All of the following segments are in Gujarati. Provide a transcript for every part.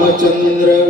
રામચંદ્ર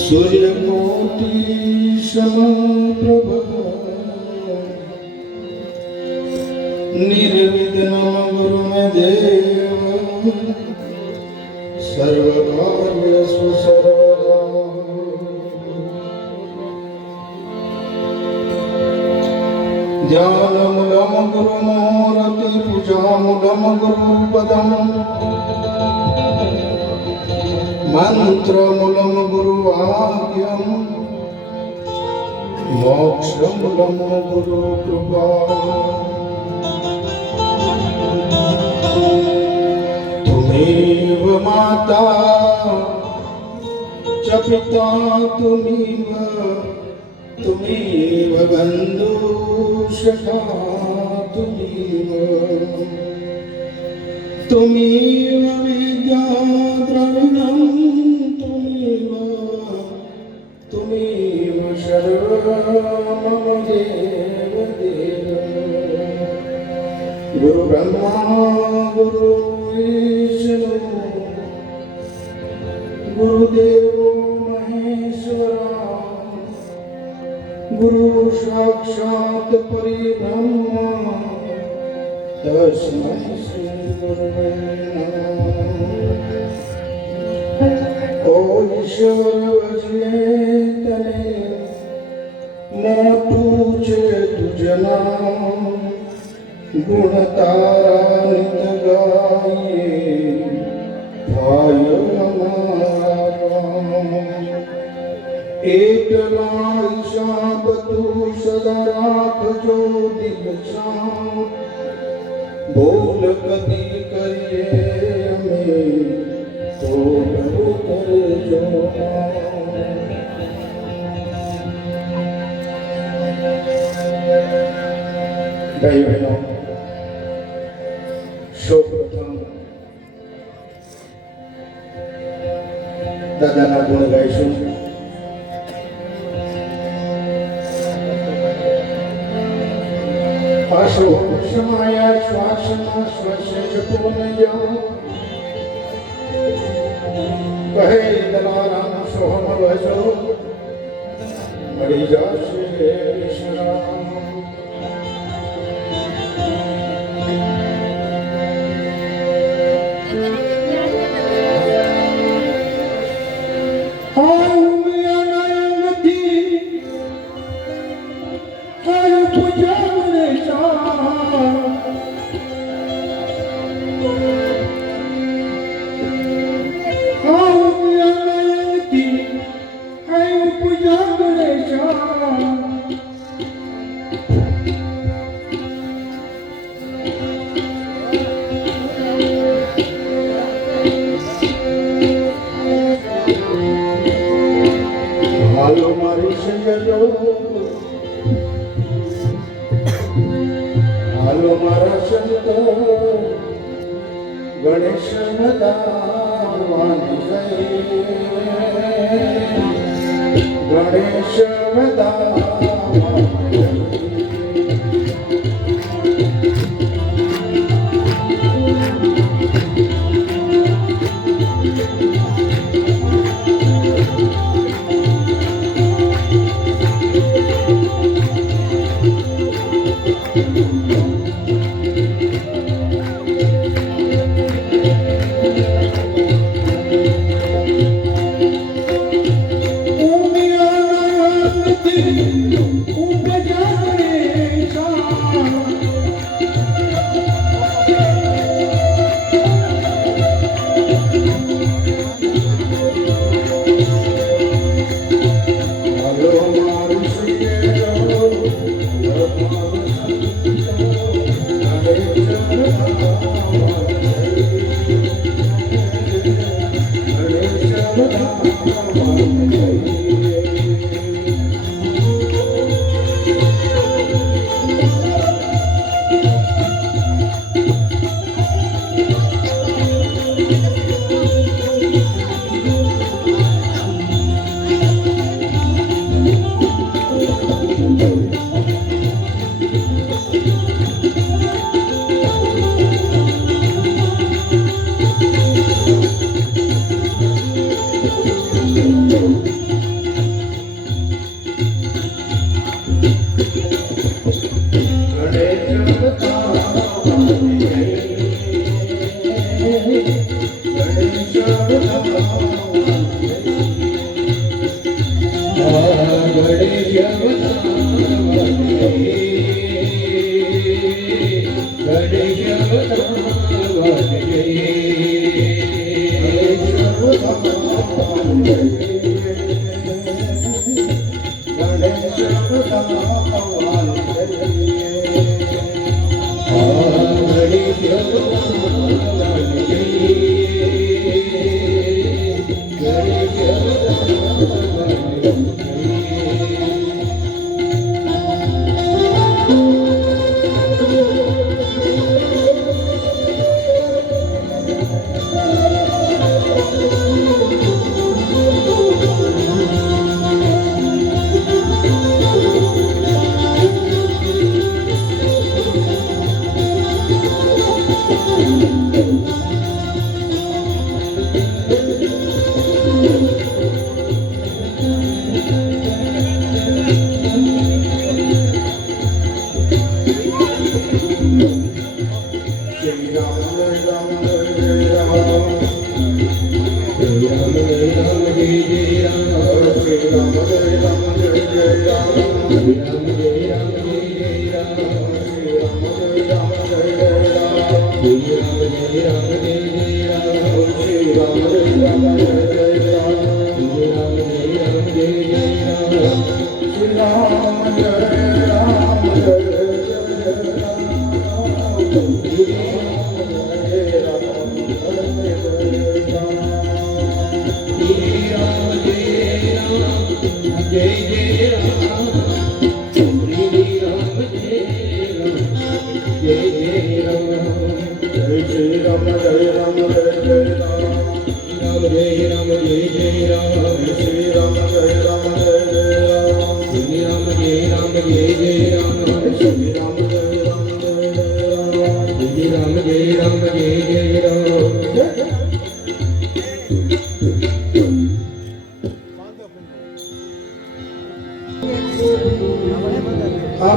સૂર્યકોટિ સમપ્રભ गुरुवाक्यम् मोक्षमूलं गुरुकृपा त्वमेव माता च पिता त्वमेव त्वमेव बन्धुशखा त्वमेव त्वमेव विद्याद्रविणं गुरु ब्रह्मा गुरु विष्णु गुरुदेव महेश्वरा गुरु साक्षात् परिब्रह्म तस्मै श्रीगुरुवे नमः ओ ईश्वर भजने तने न पूछे तुझ नाम ગુણ તારા નિત ગાઈએ ભાય એકલા હિસાબ તું સદા રાખજો દિલશા ભૂલ કદી કરીએ અમે તો ભાઈ દાદાના ગુણ ગાઈશું. આશો સમાયા શ્વાસમાં શ્વસે જપોને જાઓ કહે દલારામ સોહમ વજો મળી જશે.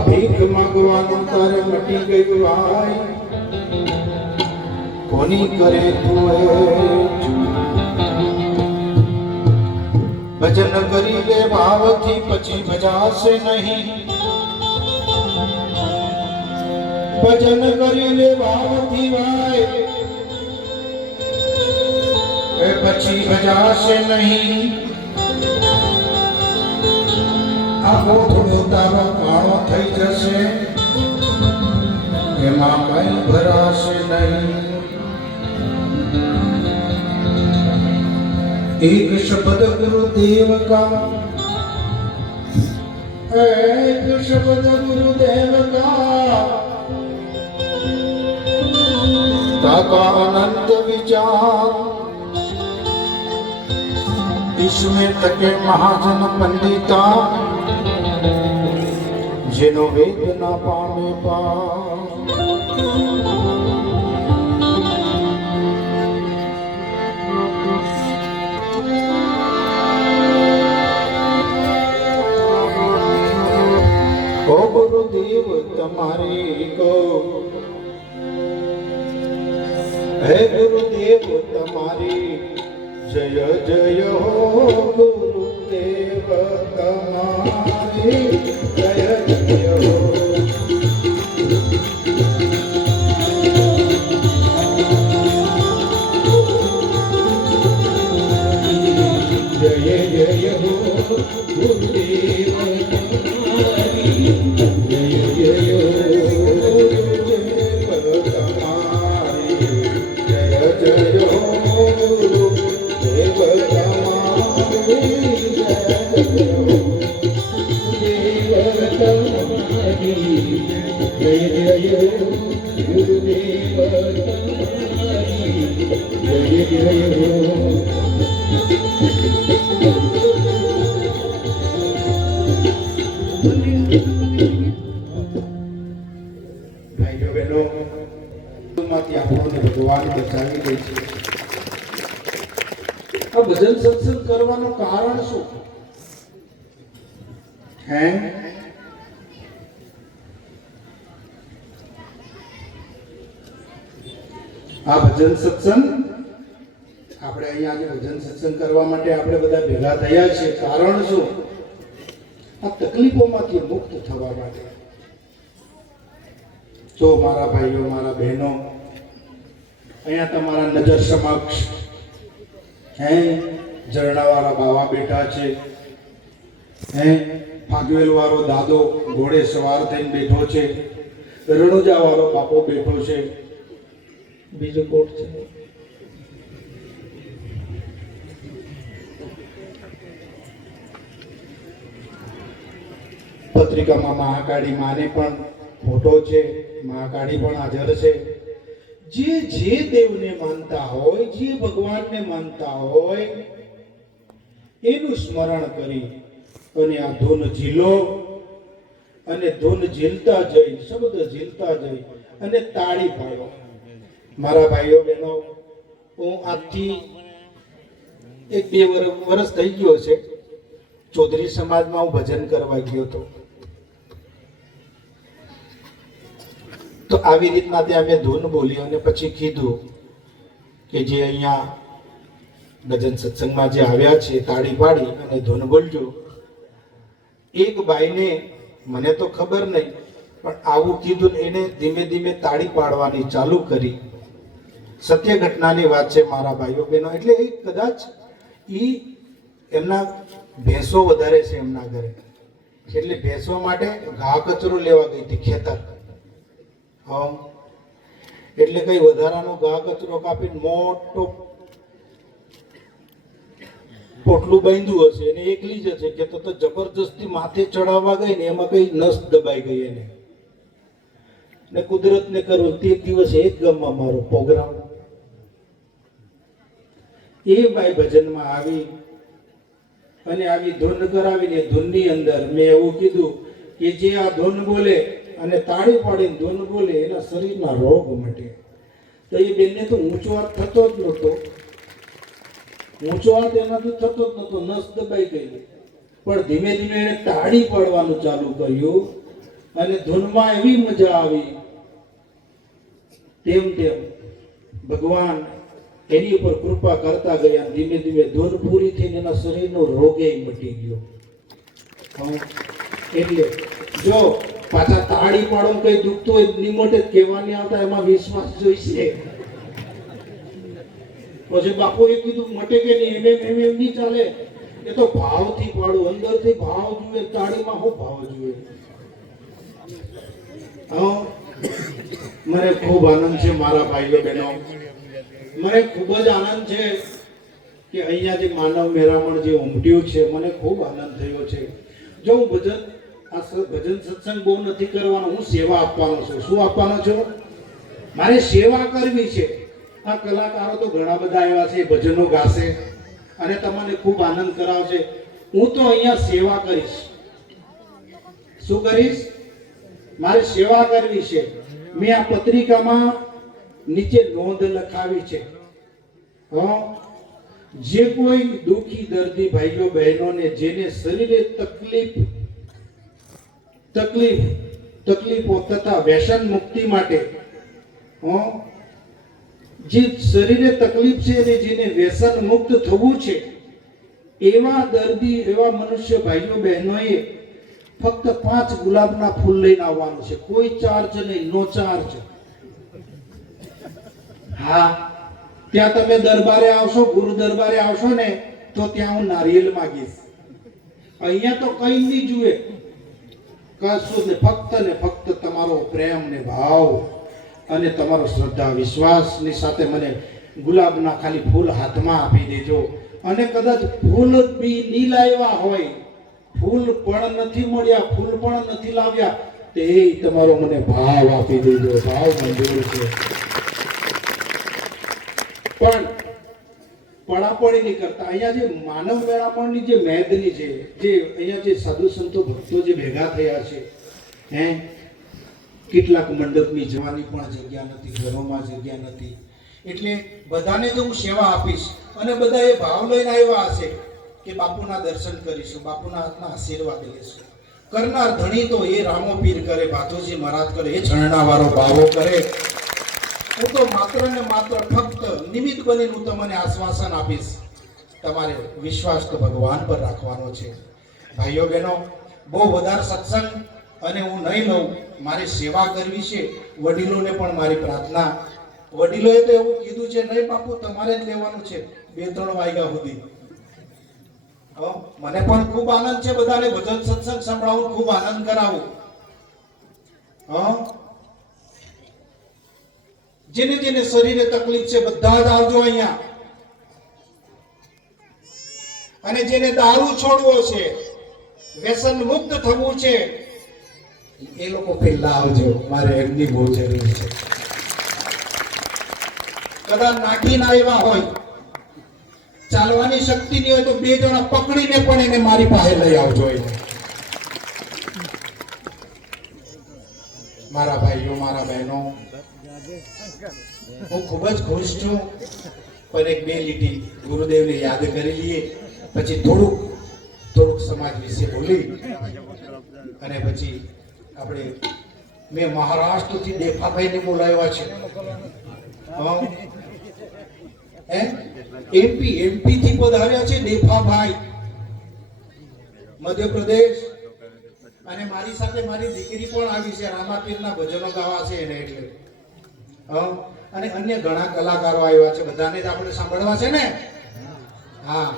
ભીખ માગવાનું તારે મટી ગયું ભાઈ કોની કરે તું એ ભજન કરી લે ભાવથી પછી ભજાશે નહીં ભજન કરી લે ભાવથી ભાઈ એ પછી ભજાશે નહીં આ કોથળો તારો કાળો થઈ જશે એમાં કઈ ભરાશે નહીં એક શબ્દ ગુરુદેવ કા એક શબ્દ ગુરુદેવ કા ताका अनंत विचार इसमें तके महाजन पंडिता જેનો વેદ ના પામે પા તમારી કો હે ગુરુદેવ તમારી જય જય હો જય હો આ ભજન સત્સંગ આપણે અહીંયા આજે ભજન સત્સંગ કરવા માટે આપણે બધા ભેગા થયા છે. કારણ શું? આ તકલીફોમાંથી મુક્ત થવા માટે. જો મારા ભાઈઓ, મારા બહેનો, અહીંયા તમારા નજર સમક્ષ, હે, ઝરણાવાળા બાવા બેઠા છે, હે, ફાગવેલવાળો દાદો ઘોડે સવાર થઈને બેઠો છે, રણુજાવાળો બાપો બેઠો છે બીજો કોટ છે. પત્રિકામાં મહાકાળી માને પણ ફોટો છે, મહાકાળી પણ હાજર છે. જે જે દેવને માનતા હોય, જે ભગવાનને માનતા હોય, એનું સ્મરણ કરી અને આ ધૂન ઝીલો અને ધૂન ઝીલતા જઈ શબ્દ ઝીલતા જઈ અને તાળી પાડો મારા ભાઈઓ, બહેનો, હું આજથી એક બે વર- વર્ષ થઈ ગયો છે, ચૌધરી સમાજમાં હું ભજન કરવા ગયો હતો. તો આવી રીતના ત્યાં મેં ધૂન બોલી અને પછી કીધું કે જે અહીંયા ભજન સત્સંગમાં જે આવ્યા છે, તાળી પાડી અને ધૂન બોલજો. એક ભાઈને મને તો ખબર નહીં, પણ આવું કીધું એને ધીમે ધીમે તાળી પાડવાની ચાલુ કરી. સત્ય ઘટનાની વાત છે મારા ભાઈઓ બહેનો. એટલે એ કદાચ એ એમના ભેંસો વધારે છે એમના ઘરે. એટલે ભેંસો માટે ઘા કચરો લેવા ગઈ હતી ખેતર. એટલે કઈ વધારાનો ઘા કચરો કાપીને મોટો પોટલું બાંધ્યું હશે એને એકલી જ હશે. કે તો જબરજસ્તી માથે ચડાવવા ગઈ ને એમાં કઈ નસ દબાઈ ગઈ એને. ને કુદરતને કરું તે દિવસે એક ગામમાં મારો પ્રોગ્રામ એ ભાઈ ભજનમાં આવી અને આવી ધૂન કરાવીને ધૂનની અંદર મેં એવું કીધું કે જે આ ધૂન બોલે અને તાળી પાડીને ધૂન બોલે, એના શરીરમાં રોગ મટે. તો એ બેનને તો ઊંચો હાથ થતો જ નહોતો. ઊંચો હાથ એનાથી થતો જ નહોતો, નસ દબાઈ ગઈ. પણ ધીમે ધીમે એને તાળી પાડવાનું ચાલુ કર્યું અને ધૂનમાં એવી મજા આવી. તેમ તેમ ભગવાન એની ઉપર કૃપા કરતા ગયા ધીમે ધીમે ધૂન પૂરી થઈને એના શરીરનો રોગે મટી ગયો. એટલે જો પાછા તાળી પાડો કઈ દુખતું હોય નિમોટે કહેવાની આવતા, એમાં વિશ્વાસ જોઈશે. પછી બાપુએ કીધું, મટે કે નહીં, એમ એમ એમ નહીં ચાલે. એ તો ભાવથી પાડું, અંદરથી ભાવ જુએ, તાળીમાં હું ભાવ જુએ? મને ખૂબ આનંદ છે મારા ભાઈઓ બહેનો મને ખૂબ જ આનંદ છે કે અહીંયા જે માનવ મેરામણ જે ઉમટ્યું છે, મને ખૂબ આનંદ થયો છે. જો હું ભજન, આ ભજન સત્સંગ બહુ નથી કરવાનો, હું સેવા આપવાનો છું. શું આપવાનો છું? મારે સેવા કરવી છે. આ કલાકારો તો ઘણા બધા એવા છે, ભજનો ગાશે અને તમને ખૂબ આનંદ કરાવશે. હું તો અહીંયા સેવા કરીશ. શું કરીશ? મારે સેવા કરવી છે. મેં આ પત્રિકામાં નીચે નોંધ લખાવી છે? જે કોઈ દુઃખી, દર્દી ભાઈઓ, બહેનોને જેને શરીરે તકલીફ તકલીફ, તકલીફો તથા વ્યસન મુક્તિ માટે જે શરીરે તકલીફ છે અને જેને વ્યસન મુક્ત થવું છે, એવા દર્દી, એવા મનુષ્ય ભાઈઓ, બહેનોએ ફક્ત પાંચ ગુલાબના ફૂલ લઈને આવવાનું છે. કોઈ ચાર્જ નહીં, નો ચાર્જ. હા, ત્યાં તમે દરબારે આવશો, ગુરુ દરબારે આવશો ને, તો ત્યાં હું નારિયેલ માગીશ. અહીંયા તો કઈ નહીં જુએ. કશું ને ફક્ત ને ફક્ત તમારો પ્રેમ ને ભાવ અને તમારો શ્રદ્ધા, વિશ્વાસની સાથે મને ગુલાબના ખાલી ફૂલ હાથમાં આપી દેજો. અને કદાચ ફૂલ બી નહીં લાવ્યા હોય, ફૂલ પણ નથી મળ્યા, ફૂલ પણ નથી લાવ્યા, તે તમારો મને ભાવ આપી દેજો. ભાવ મંજૂર છે. પણ પડાપડી નહીં કરતા અહીંયા જે માનવ વેળાપણની જે મેદની છે જે અહીંયા જે સાધુ સંતો ભક્તો જે ભેગા થયા છે, હે? કેટલાક મંડપની જવાની પણ જગ્યા નથી, ઘરોમાં જગ્યા નથી. એટલે બધાને જો હું સેવા આપીશ અને બધા એ ભાવ લઈને આવ્યા હશે કે બાપુના દર્શન કરીશું, બાપુના હાથના આશીર્વાદ લઈશું કરનાર ધણી તો એ રામો પીર કરે, ભાથોજી મરાત કરે, એ ઝરણાવાળો ભાવો કરે. હું તો માત્ર ને માત્ર ફક્ત નિમિત્ત બનીને હું તમને આશ્વાસન આપીશ. તમારે વિશ્વાસ તો ભગવાન પર રાખવાનો છે. ભાઈઓ બહેનો, બહુ વધારે સત્સંગ અને હું નહીં લઉં, મારી સેવા કરવી છે, વડીલોને પણ મારી પ્રાર્થના. વડીલોએ તો એવું કીધું છે, નહીં બાપુ, તમારે જ લેવાનું છે. બે ત્રણ વાગ્યા સુધી. મને પણ ખૂબ આનંદ છે બધાને ભજન સત્સંગ સંભળાવું, ખૂબ આનંદ કરાવું. હા જેને જેને શરીરે તકલીફ છે, બધા જ આવજો અહીંયા. અને જેને દારૂ છોડવો છે, વ્યસન મુક્ત થવું છે, એ લોકો પહેલા આવજો. મારે એમની બહુ જરૂર છે. કદાચ નાખીને આવ્યા હોય, ચાલવાની શક્તિ નહીં હોય તો બે જણા પકડીને પણ એને મારી પાસે લઈ આવજો એને મારા ભાઈઓ, મારા બહેનો હું ખૂબ જ ખુશ છું. પણ એક બે લીટી ગુરુદેવને યાદ કરી લઈએ. પછી થોડુંક થોડુંક સમાજ વિશે બોલી અને પછી આપણે, મેં મહારાષ્ટ્રથી દેફાભાઈને બોલાવ્યા છે. એમપી એમપી થી પધાર્યા છે દેફાભાઈ. મધ્યપ્રદેશ. અને મારી સાથે મારી દીકરી પણ આવી છે. રામાપીરના ભજનો ગાવા છે એને એટલે? અને અન્ય ઘણા કલાકારો આવ્યા છે, બધાને જ આપણે સાંભળવા છે ને? હા.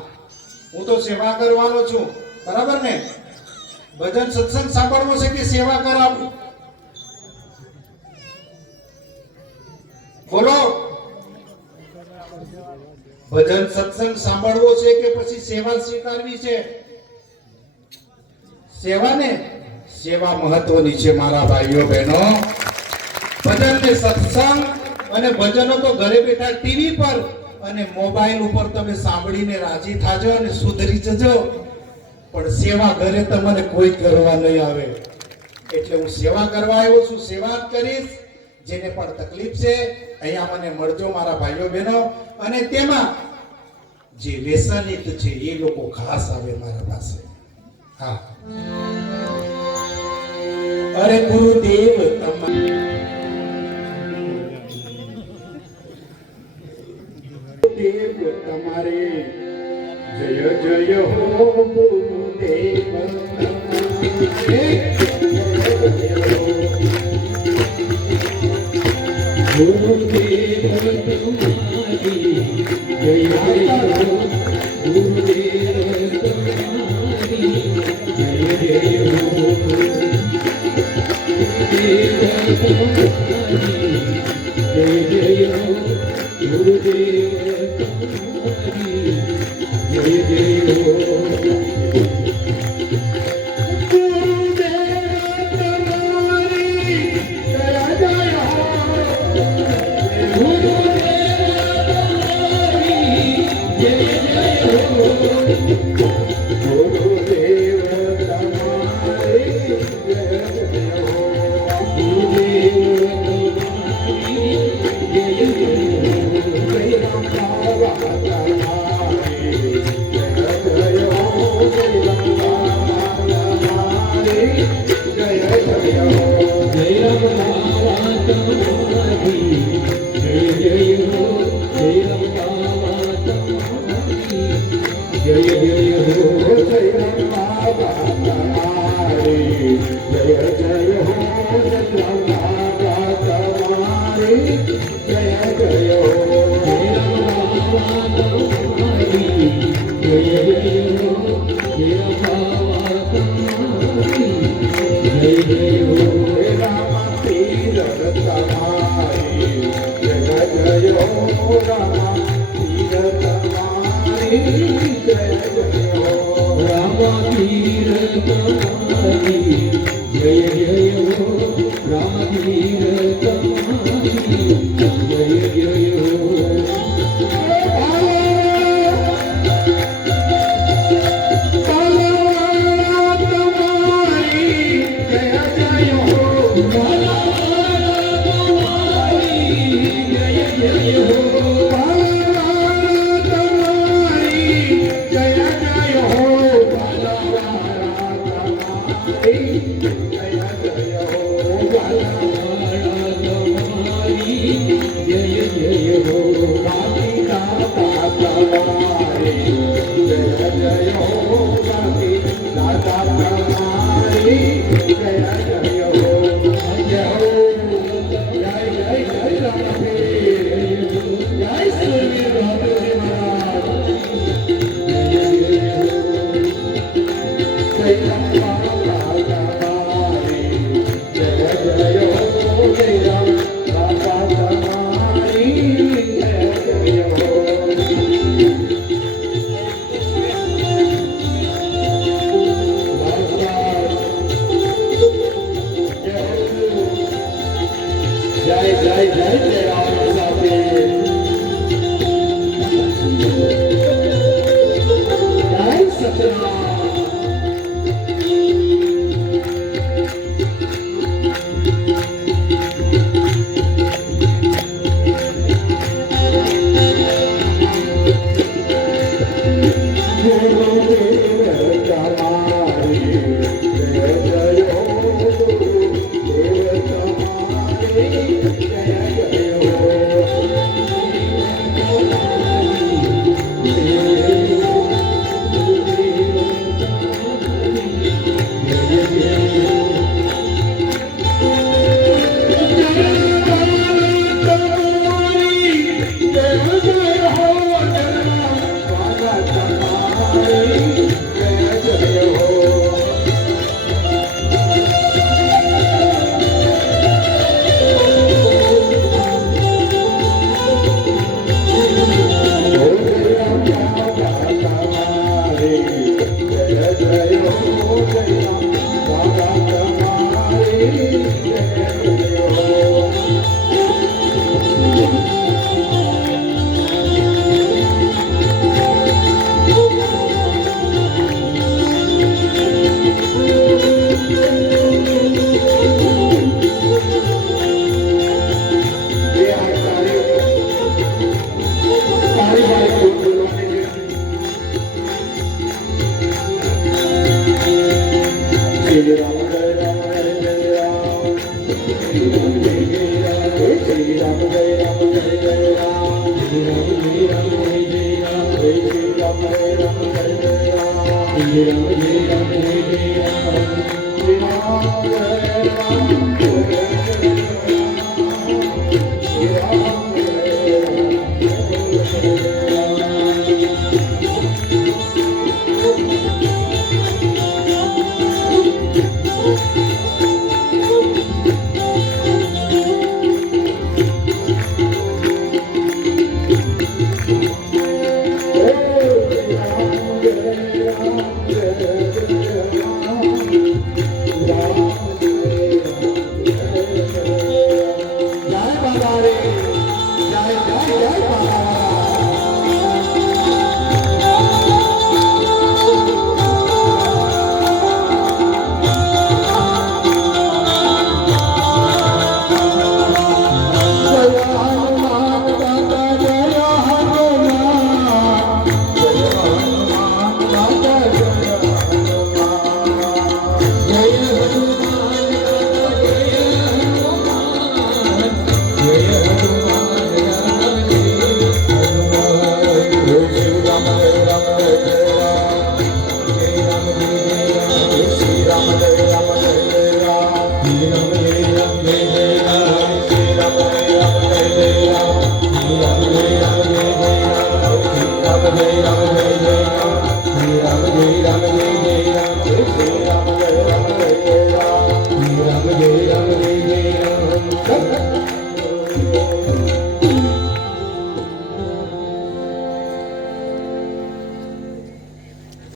હું તો સેવા કરવાનો છું. બરાબર ને? ભજન સત્સંગ સાંભળવો છે કે સેવા કરાવું બોલો. ભજન સત્સંગ સાંભળવો છે કે પછી સેવા સ્વીકારવી છે? સેવા ને? સેવા મહત્વની છે, મારા ભાઈઓ, બહેનો. ભજન સત્સંગ અને ભજનો તો ઘરે બેઠા ટીવી પર અને મોબાઈલ ઉપર તમે સાંભળીને રાજી થાજો અને સુધરી જજો. પણ સેવા ઘરે તમને કોઈ કરવા નહીં આવે. એટલે હું સેવા કરવા આવ્યો છું, સેવા જ કરીશ. જેને પણ તકલીફ છે, અહીંયા મને મળજો મારા ભાઈઓ બહેનો. અને તેમાં જે વ્યસનિત છે, એ લોકો ખાસ આવે મારા પાસે. હા. અરે ગુરુદેવ તમારા તમારે? જય જય હો ગુરુદેવ. ગુરુદેવ. તમારી જય જય ગુરુદેવ. તમારી જય જય હો Oh, Yeah.